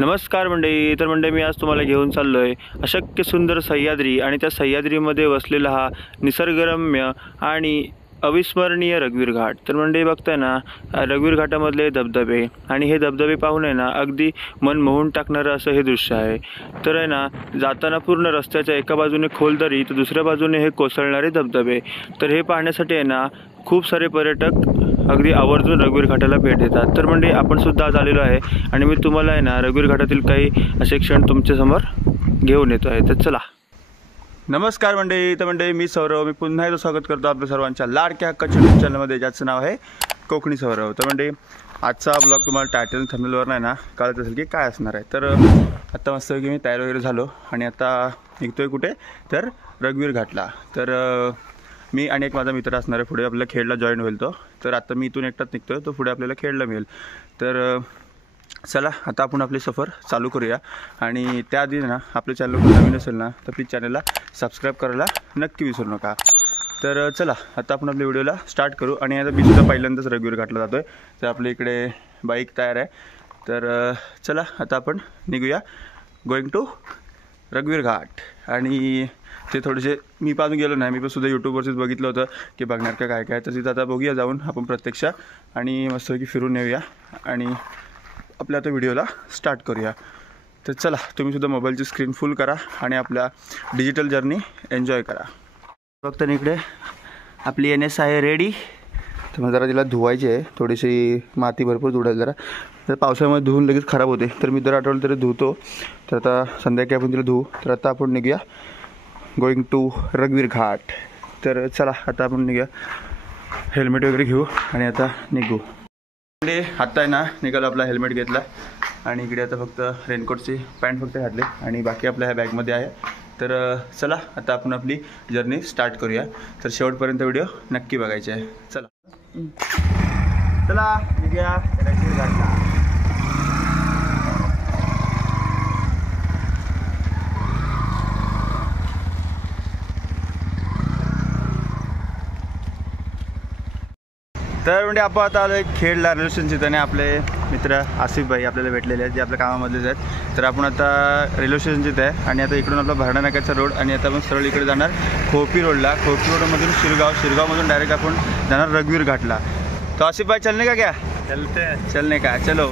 नमस्कार मंडळी. तर मंडळी, मी आज तुम्हाला घेऊन चाललो आहे अशक्य सुंदर सह्याद्री आणि त्या सह्याद्रीमध्ये वसलेला हा निसर्गरम्य आणि अविस्मरणीय रघुवीर घाट. तर मंडळी, बघताय ना रघुवीर घाटामधले धबधबे, आणि हे धबधबे पाहून आहे ना अगदी मन मोहून टाकणारं असं हे दृश्य आहे. तर आहे ना, जाताना पूर्ण रस्त्याच्या एका बाजूने खोल दरी तर दुसऱ्या बाजूने हे कोसळणारे धबधबे. तर हे पाहण्यासाठी आहे ना खूप सारे पर्यटक अगदी आवर्जून रघुवीर घाटाला भेट देतात. तर म्हणजे आपण सुद्धा आज आलेलो आहे आणि मी तुम्हाला आहे ना रघुवीर घाटातील काही असे क्षण तुमच्यासमोर घेऊन येतो आहे. तर चला. नमस्कार मंडळी. तर मंडळी, मी सौरव. मी पुन्हा एकदा स्वागत करतो आपल्या सर्वांच्या लाडक्या हक्काच्या यूट्यूब चॅनलमध्ये, ज्याचं नाव आहे कोकणी सौरव. तर मंडळी, आजचा ब्लॉग तुम्हाला टायटल थंबनेलवर नाही ना कळत असेल की काय असणार आहे. तर आत्ता मस्त की मी तयार वगैरे झालो आणि आता निघतोय कुठे, तर रघुवीर घाटला. तर मी आणि एक माझा मित्र असणार आहे, पुढे आपल्याला खेळला जॉईन होईल तो. तर आता मी इथून एकटाच निघतोय, तो पुढे आपल्याला खेळला मिळेल. तर चला, आता आपण आपली सफर चालू करूया. आणि त्याआधी ना आपल्या चॅनल नवीन असेल ना तर प्लीज चॅनलला सबस्क्राईब करायला नक्की विसरू नका. तर चला, आता आपण आपल्या व्हिडिओला स्टार्ट करू. आणि आता मी सुद्धा पहिल्यांदाच रघुवीर घाटला जातो आहे. तर आपल्या इकडे बाईक तयार आहे. तर चला, आता आपण निघूया गोईंग टू रघुवीर घाट. आणि ते थोडेसे मी पाहून गेलो नाही, मी पण सुद्धा यूट्यूबवरतीच बघितलं होतं की बघणार का काय काय. तर तिथं आता बघूया जाऊन आपण प्रत्यक्ष, आणि मस्तपैकी फिरून येऊया आणि आपल्या आता व्हिडिओला स्टार्ट करूया. तर चला, तुम्हीसुद्धा मोबाईलची स्क्रीन फुल करा आणि आपल्या डिजिटल जर्नी एन्जॉय करा. फक्त इकडे आपली NS आहे रेडी. तर मग जरा तिला धुवायची आहे, थोडीशी माती भरपूर धुवायला जरा. तर पावसाळ्यामध्ये धुवून लगेच खराब होते, तर मी दर आठवड्याला तरी धुतो. तर आता संध्याकाळी आपण तिला धुवू. तर आता आपण निघूया गोईंग टू रघुवीर घाट. तर चला, आता आपण निघूया, हेल्मेट वगैरे घेऊ आणि आता निघू. आत्ता आहे ना निघालो, आपला हेल्मेट घेतला आणि इकडे आता फक्त रेनकोटची पॅन्ट फक्त घातली आणि बाकी आपल्या ह्या बॅगमध्ये आहे. तर चला, आता आपण आपली जर्नी स्टार्ट करूया. तर शेवटपर्यंत व्हिडिओ नक्की बघायचे आहे. चला चला निघूया रघुवीर घाटला. तर म्हणजे आपण आता आलो खेडला रेल्वे स्टेशनची, आणि आपले मित्र आसिफ भाई आपल्याला भेटलेले आहेत, जे आपल्या कामामधलेच आहेत. तर आपण आता रेल्वे स्टेशनचीच आहे आणि आता इकडून आपला भरणा नाक्याचा रोड, आणि आता आपण सरळ इकडे जाणार खोपी रोडला. खोपी रोडमधून शिरगावमधून डायरेक्ट आपण जाणार रघुवीर घाटला. तो आसिफ भाई, चलने का क्या? चलने का, चलो.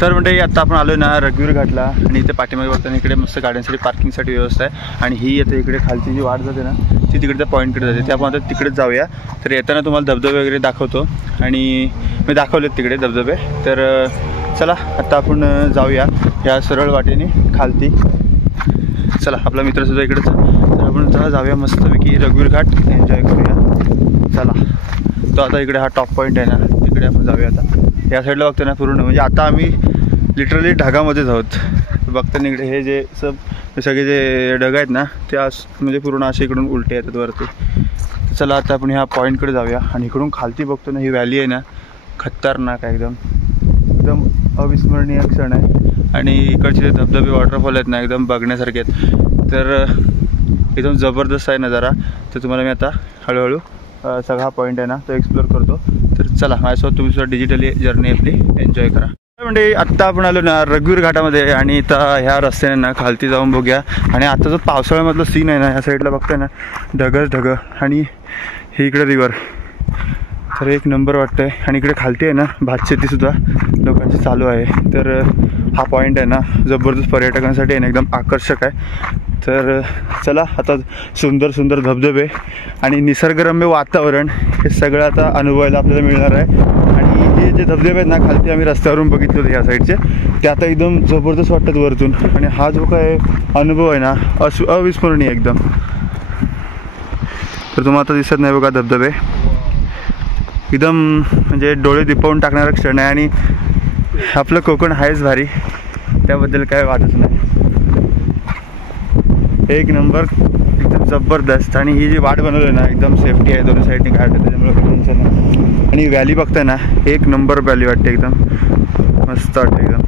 तर म्हणजे आता आपण आलो ना रघुवीर घाटला, आणि इथे पाठीमागे बघताना इकडे मस्त गाड्यांसाठी पार्किंगसाठी व्यवस्था आहे. आणि ही आता इकडे खालची जी वाट जाते ना ती तिकडे त्या पॉईंटकडे जाते, ते आपण आता तिकडेच जाऊया. तर येताना तुम्हाला धबधबे वगैरे दाखवतो, आणि मी दाखवलेत तिकडे धबधबे. तर चला, आता आपण जाऊया या सरळ वाटेने खालती. चला, आपला मित्रसुद्धा इकडेच. तर आपण चला जाऊया मस्तपैकी रघुवीर घाट एन्जॉय करूया. चला. तो आता इकडे हा टॉप पॉईंट आहे ना, तिकडे आपण जाऊया आता. या साईडला बघतो ना पूर्ण, म्हणजे आता आम्ही लिटरली ढगामध्येच आहोत. बघताना इकडे हे जे सगळे जे ढग आहेत ना ते म्हणजे पूर्ण असे इकडून उलटे येतात वरती. तर चला आता आपण ह्या पॉईंटकडे जाऊया. आणि इकडून खालती बघतो ना ही व्हॅली आहे ना, खतरनाक आहे एकदम, एकदम अविस्मरणीय क्षण आहे. आणि इकडचे जे धबधबे वॉटरफॉल आहेत ना एकदम बघण्यासारखे आहेत. तर एकदम जबरदस्त आहे नजारा. तर तुम्हाला मी आता हळूहळू सगळा पॉईंट आहे ना तो एक्सप्लोर करतो. तर चला माझ्यासोबत तुम्ही सुद्धा डिजिटली जर्नी आपली एन्जॉय करा. म्हणजे आत्ता आपण आलो ना रघुवीर घाटामध्ये. आणि आता ह्या रस्त्याने ना खालती जाऊन बघूया. आणि आता जो पावसाळ्यामधलं सीन आहे ना, ह्या साईडला बघताय ना ढगं आणि ही इकडे रिवर. तर एक नंबर वाटतं आहे. आणि इकडे खालती आहे ना भातशेतीसुद्धा लोकांची चालू आहे. तर हा पॉईंट आहे ना जबरदस्त पर्यटकांसाठी आहे ना एकदम आकर्षक आहे. तर चला आता सुंदर सुंदर धबधबे आणि निसर्गरम्य वातावरण हे सगळं आता अनुभवायला आपल्याला मिळणार आहे. आणि हे जे धबधबे आहेत ना खालती आम्ही रस्त्यावरून बघितले होते ह्या साईडचे, ते आता एकदम जबरदस्त वाटतात वरतून. आणि हा जो काय अनुभव आहे ना अविस्मरणीय एकदम. तर तुम्हाला आता दिसत नाही बघा धबधबे, एकदम म्हणजे डोळे दिपवून टाकणारा क्षण आहे. आणि आपलं कोकण आहेच भारी, त्याबद्दल काय वाटत नाही. एक नंबर एकदम जबरदस्त. आणि ही जी वाट बनवली आहे ना एकदम सेफ्टी आहे, दोन्ही साईडने घाट आहे त्याच्यामुळे टेन्शन नाही. आणि व्हॅली बघताय ना एक नंबर व्हॅली वाटते, एकदम मस्त वाटते एकदम.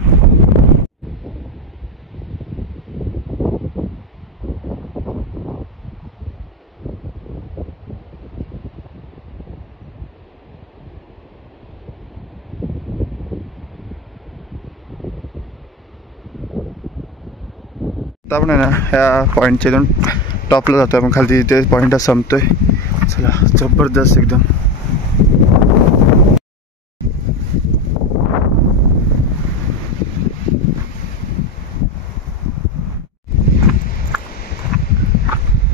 आता आपण आहे ना ह्या पॉईंटच्या इथून टॉपला जातो आपण, खालती ते पॉईंटच संपतोय. चला जबरदस्त एकदम.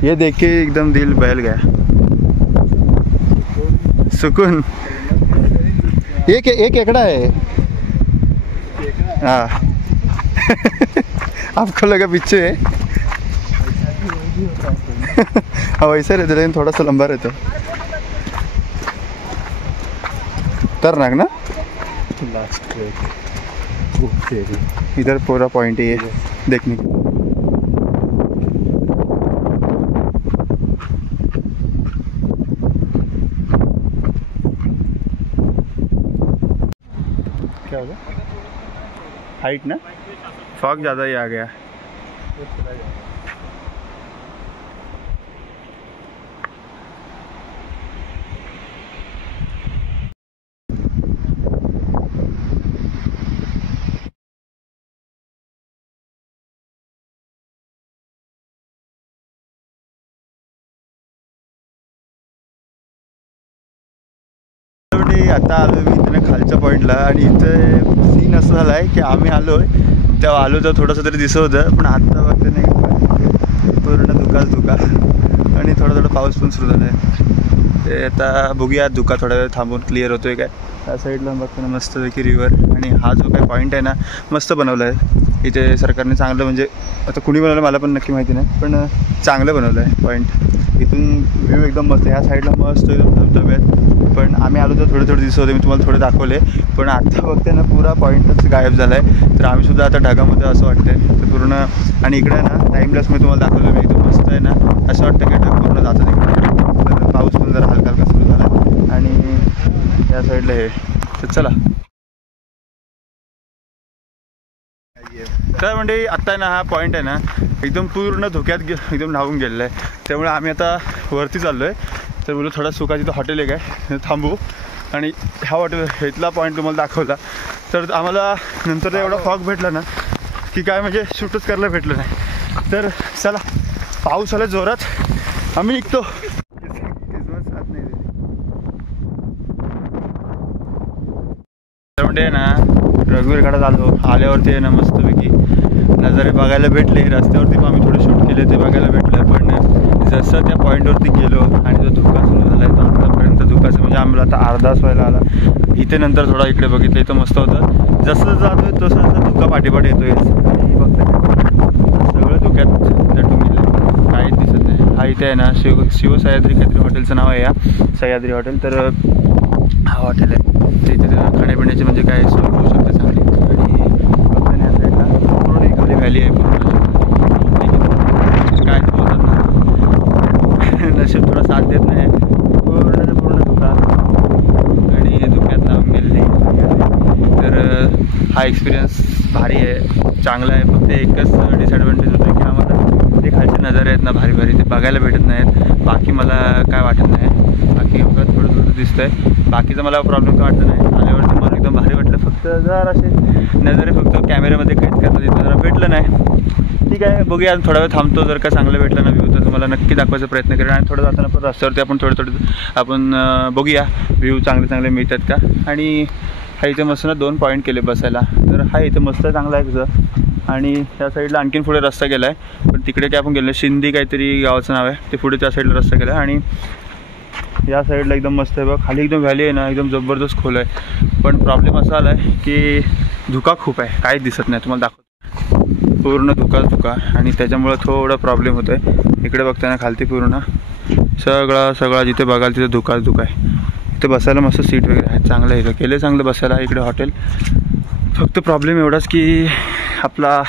ये देख के एकदम दिल बहल गया, सुकून. एक केकड़ा है. हाँ आपको लगा पीछे है. हाँ वैसे रहते लेकिन थोड़ा सा लंबा रहता. खतरनाक ना. इधर पूरा पॉइंट है ये देखने का. क्या होगा हाइट ना, फॉग ज़्यादा ही आ गया. आता आलो मी इथे खालच्या पॉईंटला. आणि इथे सीन असं झाला आहे की आम्ही आलो आहे तेव्हा आलो तर थोडंसं तरी दिसत होतं, पण आत्ता बघते नाही पूर्ण धुका. आणि थोडा पाऊस पण सुरू झाला आहे. ते आता बघूया धुका थोडा वेळ थांबून क्लिअर होतोय काय. त्या साईडला बघतो ना मस्तपैकी रिवर. आणि हा जो काही पॉईंट आहे ना मस्त बनवला आहे इथे सरकारने, चांगलं. म्हणजे आता कुणी बनवलं मला पण नक्की माहिती नाही, पण चांगलं बनवलं आहे पॉईंट. इथून व्ह्यू एकदम मस्त. ह्या साईडला मस्त एकदम धबधबे आहेत. पण आम्ही आलो तर थोडे दिसत होते, मी तुम्हाला थोडे दाखवले. पण आता बघते ना पुरा पॉईंटच गायब झाला आहे. तर आम्ही सुद्धा आता ढगामध्ये असं वाटतंय तर पूर्ण. आणि इकडे आहे ना टाईमलेस मी तुम्हाला दाखवलं, मी एकदम मस्त आहे ना असं वाटतं की ढग पूर्ण जातं इकडे. तर पाऊस पण जरा हलका सुरू झाला. आणि या साईडला हे. तर चला तर म्हणजे आत्ता ना हा पॉईंट आहे ना एकदम पूर्ण धोक्यात एकदम न्हावून गेलेला आहे. त्यामुळे आम्ही आता वरती चाललो आहे. तर बोलू थोडा सुका तिथं हॉटेल एक आहे थांबू. आणि ह्या हॉटेल इथला पॉईंट तुम्हाला दाखवला तर आम्हाला नंतर एवढा फॉग भेटला ना की काय म्हणजे शूटच करायला भेटलं नाही. तर चला पाऊस आला जोरात, आम्ही निघतो. म्हणजे ना रघुवीर घाटात आल्यावरती आहे ना मस्तपैकी नजारे बघायला भेटले. रस्त्यावरती पण आम्ही थोडे शूट केले ते बघायला भेटलं. पण जसं त्या पॉईंटवरती गेलो आणि जो धुका सुरू झाला आहे तो आत्तापर्यंत धुकाचं म्हणजे आम्हाला आता अर्धा तास व्हायला आला. इथे नंतर थोडा इकडे बघितलं इथं मस्त होतं. जसं जातोय तसं धुका पाठीपाठी येतोय. सगळं धुक्यात दटून गेलं, काहीच दिसत नाही. हा इथे आहे ना शिव सह्याद्री काहीतरी हॉटेलचं नाव आहे या सह्याद्री हॉटेल. तर हॉटेल आहे तिथे खाण्यापिण्याची म्हणजे काय सोय होऊ शकते चांगली. आणि फक्त या साईडला पूर्ण एक खाली व्हॅली आहे पूर्ण काय बोलतात ना नशीब थोडं साथ देत नाही पूर्ण धुका आणि धुक्यात लावून गेलेली. तर हा एक्सपिरियन्स भारी आहे चांगला आहे. फक्त एकच डिसॲडव्हान्टेज होतं की आम्हाला ते खालचे नजारे आहेत ना भारी भारी ते बघायला भेटत नाहीत. बाकी मला काय वाटत नाही बाकी थोडं थोडं दिसतं आहे. बाकीचा मला प्रॉब्लेम काय वाटत नाही. आल्यावरती मला एकदम भारी वाटलं. फक्त जरा असे नजारे फक्त कॅमेऱ्यामध्ये कैद करता येतं जरा भेटलं नाही. ठीक आहे बघूया थोडा वेळ थांबतो. जर का चांगलं भेटलं ना व्ह्यू तर तुम्हाला नक्की दाखवायचा प्रयत्न करेन. आणि थोडं जाताना पण रस्त्यावरती आपण थोडं आपण बघूया व्ह्यू चांगले मिळतात का. आणि हा इथे मस्त ना 2 पॉईंट केले बसायला. तर हा इथे मस्त चांगला आहे तुझं. आणि त्या साईडला आणखीन पुढे रस्ता गेला आहे पण तिकडे काय आपण गेलो शिंदी काहीतरी गावाचं नाव आहे ते पुढे त्या साईडला रस्ता गेला आहे. आणि या साईडला एकदम मस्त आहे बघ खाली एकदम व्हॅली आहे ना एकदम जबरदस्त खोल आहे. पण प्रॉब्लेम असा आला आहे की धुका खूप आहे काहीच दिसत नाही. तुम्हाला दाखवतो पूर्ण धुका आणि त्याच्यामुळं थोडा प्रॉब्लेम होतो आहे. इकडे बघताना खालती पूर्ण सगळा जिथे बघाल तिथे धुका आहे. इथे बसायला मस्त सीट वगैरे आहे चांगलं आहे. इथं केलं चांगलं बसायला इकडे हॉटेल. फक्त प्रॉब्लेम एवढाच की आपला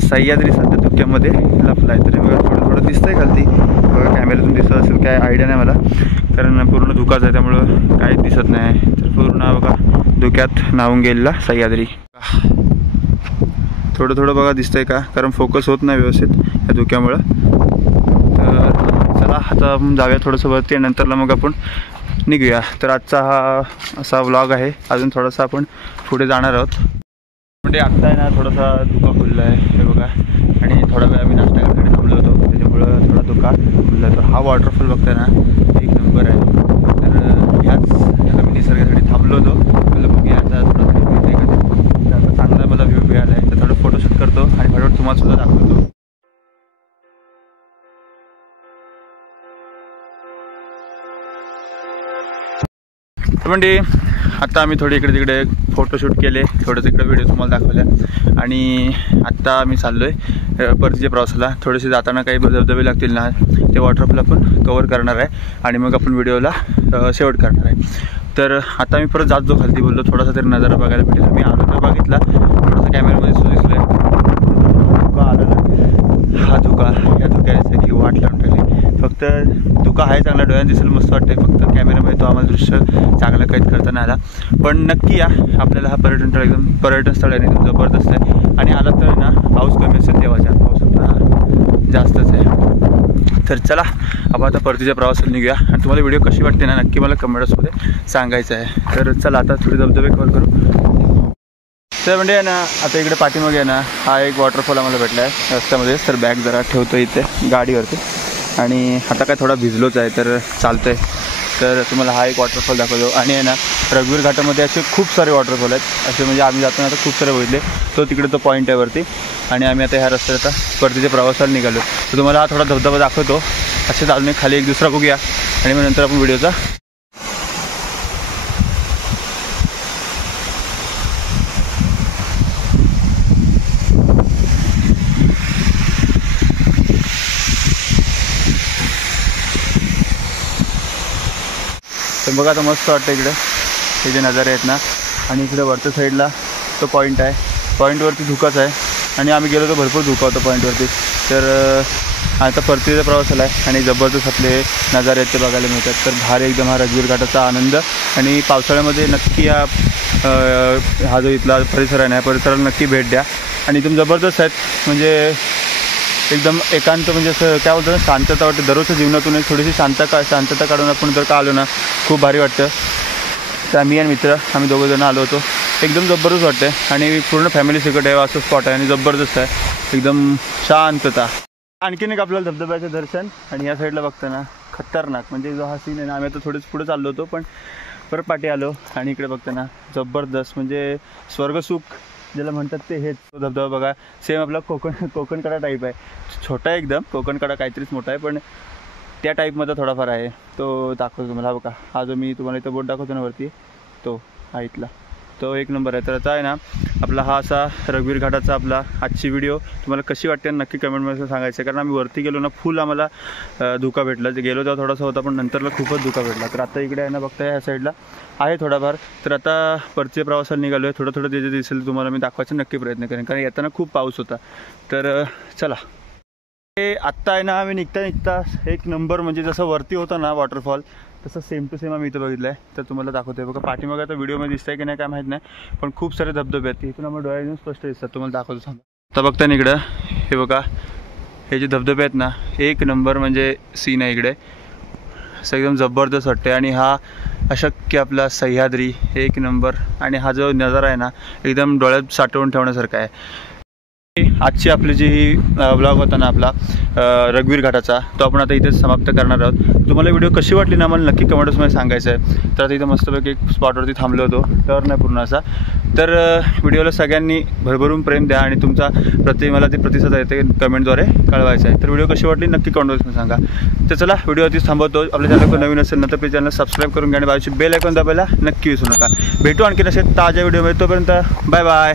सह्याद्री सध्या धुक्यामध्ये लपला आहे. तरी बघा थोडं दिसतंय खालती बघा कॅमेऱ्यातून दिसत असेल काय आयडिया नाही मला कारण पूर्ण धुकाच आहे त्यामुळं काहीच दिसत नाही. तर पूर्ण बघा धुक्यात न्हावून गेलेला सह्याद्री. थोडं बघा दिसतंय का कारण फोकस होत नाही व्यवस्थित या धुक्यामुळं. तर चला आता जाऊया थोडंसं वरती नंतरला मग आपण निघूया. तर आजचा हा असा व्लॉग आहे. अजून थोडासा आपण पुढे जाणार आहोत. म्हणजे आत्ता आहे ना थोडासा धुका खुलला आहे हे बघा. आणि थोडा वेळ आम्ही नाश्ता करण्यासाठी थांबलो होतो त्याच्यामुळं थोडा धुका खुलला आहे. तर हा वॉटरफॉल बघताय ना 1 नंबर आहे. तर ह्याच आम्ही निसर्गासाठी थांबलो होतो. मला बघूया आता थोडं मिळते का ते. आता चांगला मला व्ह्यू मिळाला आहे तर थोडं फोटोशूट करतो आणि हळूहळू तुम्हाला सुद्धा दाखवतो. म्हणजे आत्ता आम्ही थोडे इकडे तिकडे फोटोशूट केले थोडं तिकडे व्हिडिओ तुम्हाला दाखवल्या. आणि आत्ता आम्ही चाललो आहे परतीच्या प्रवासाला. थोडेसे जाताना काही धबधबे लागतील ना ते वॉटरफॉल आपण कवर करणार आहे आणि मग आपण व्हिडिओला शेवट करणार आहे. तर आता मी परत जात खालती बोललो थोडासा तरी नजारा बघायला भेटेल. मी आलो तर बघितला थोडासा कॅमेऱ्यामध्ये सुद्धा दिसलं आहे धुका आला ना हा धुका या धुक्यासाठी वाट लावून ठेवली. फक्त धुका आहे चांगला डोळ्यात दिसेल मस्त वाटते. फक्त कॅमेऱ्यामध्ये तो आम्हाला दृश्य चांगलं कैद करता नाही आला. पण नक्की या आपल्याला हा पर्यटन स्थळ आहे एकदम जबरदस्त आहे. आणि आला तर ना पाऊस कमी असेल तेव्हाच्या पाऊस आता जास्तच आहे. तर चला आपण आता परतीच्या प्रवासाला निघूया. आणि तुम्हाला व्हिडिओ कशी वाटते ना नक्की मला कमेंट्समध्ये सांगायचं आहे. तर चला आता थोडी धबधबे कव्हर करू. तर म्हणजे आहे ना आता इकडे पाठीमागे आहे ना हा एक वॉटरफॉल आम्हाला भेटला आहे रस्त्यामध्ये. तर बॅग जरा ठेवतो इथे गाडीवरती. आणि आता काय थोडा भिजलोच आहे तर चालतं आहे. तर तुम्हाला हा एक वॉटरफॉल दाखवतो. आणि आहे ना रघुवीर घाटामध्ये असे खूप सारे वॉटरफॉल आहेत असे म्हणजे आम्ही जाताना आता खूप सारे बघितले. तो पॉईंट आहे वरती. आणि आम्ही आता ह्या रस्त्यात आता परतीच्या प्रवासाला निघालो. तर तुम्हाला हा थोडा धबधबा दाखवतो. असे चालणे खाली एक दुसरा बघूया आणि मग नंतर आपण व्हिडिओचा तर बघा आता मस्त वाटतं इकडे हे जे नजारे आहेत ना. आणि इकडे वरच्या साईडला तो पॉईंट आहे. पॉईंटवरती धुकाच आहे आणि आम्ही गेलो तर भरपूर धुका होता पॉईंटवरती. तर आता परतीचा प्रवास आला आहे आणि जबरदस्त आपले नजारे आहेत ते बघायला मिळतात. तर भारी एकदम हा रघुवीर घाटाचा आनंद. आणि पावसाळ्यामध्ये नक्की हा जो इथला परिसर आहे ना या परिसराला नक्की भेट द्या. आणि एकदम जबरदस्त आहेत म्हणजे एकदम एकांत म्हणजे असं काय बोलतो ना शांतता वाटते. दररोजच्या जीवनातून एक थोडीशी शांतता काढून आपण जर का आलो ना खूप भारी वाटतं. तर मी आणि मित्र आम्ही दोघंजणं आलो होतो. एकदम जबरदस्त वाटतं आणि पूर्ण फॅमिली सकट आहे असं स्पॉट आहे आणि जबरदस्त आहे एकदम शांतता. आणखीन एक आपल्याला धबधब्याचं दर्शन. आणि या साईडला बघताना खतरनाक म्हणजे जो हा सीन आहे ना आम्ही आता थोडेच पुढे चाललो होतो पण परत पाठी आलो. आणि इकडे बघताना जबरदस्त म्हणजे स्वर्गसुख ज्याला म्हणतात ते हेच. तो धबधबा बघा सेम आपला कोकणकडा टाईप आहे. छोटा आहे एकदम कोकणकडा काहीतरीच मोठा आहे पण त्या टाईपमध्ये थोडाफार आहे. तो दाखवतो तुम्हाला बघा हा जो मी तुम्हाला इथं बोट दाखवतो ना वरती तो हा इथला तो एक नंबर आहे. तर आता आहे ना आपला हा असा रघुवीर घाटाचा आपला आजची व्हिडिओ तुम्हाला कशी वाटते नक्की कमेंटमध्ये सांगायचं. कारण आम्ही वरती गेलो ना फुल आम्हाला धुका भेटला. जे गेलो तेव्हा थोडासा होता पण नंतरला खूपच धुका भेटला. तर आता इकडे आहे ना बघताय ह्या साईडला आहे थोडाफार. तर आता परतीच्या प्रवासाला निघालो आहे. थोडं जे दिसेल तुम्हाला मी दाखवायचा नक्की प्रयत्न करेन कारण येताना खूप पाऊस होता. तर चला हे आत्ता आहे ना आम्ही निघता एक नंबर म्हणजे जसं वरती होतं ना वॉटरफॉल तसं सेम टू सेम आम्ही इथं बघितलं आहे. तर तुम्हाला दाखवतोय बघा पाठीमागे आता व्हिडिओमध्ये दिसतंय की नाही काय माहीत नाही पण खूप सारे धबधबे आहेत. इथून आम्हाला डोळ्यातून स्पष्ट दिसतात. तुम्हाला दाखवतो सांगा. आता बघता ना इकडं हे बघा हे जे धबधबे आहेत ना एक नंबर म्हणजे सीन आहे इकडे असं एकदम जबरदस्त वाटते. आणि हा अशक्य आपला सह्याद्री एक नंबर आणि हा जो नजारा आहे ना एकदम डोळ्यात साठवून ठेवण्यासारखा आहे. आजची आपली जी ब्लॉग होता ना आपला रघुवीर घाटाचा तो आपण आता इथेच समाप्त करणार आहोत. तुम्हाला व्हिडिओ कशी वाटली ना मला नक्की कमेंट्समध्ये सांगायचं आहे. तर आता इथं मस्तपैकी एक स्पॉटवरती थांबलो होतो टर्न आहे पूर्ण असा. तर व्हिडिओला सगळ्यांनी भरभरून प्रेम द्या आणि तुमचा मला ते प्रतिसाद आहे ते कमेंटद्वारे कळवायचं आहे. तर व्हिडिओ कशी वाटली नक्की कमेंटमध्ये सांगा. तर चला व्हिडिओ आधीच थांबवतो. आपल्या चॅनल नवीन असेल ना तर प्लीज चॅनल सबस्क्राईब करून घ्या आणि बाजूची बेल आयकॉन दाबायला नक्की विसरू नका. भेटू आणखी असे ताज्या व्हिडिओमध्ये. तोपर्यंत बाय बाय.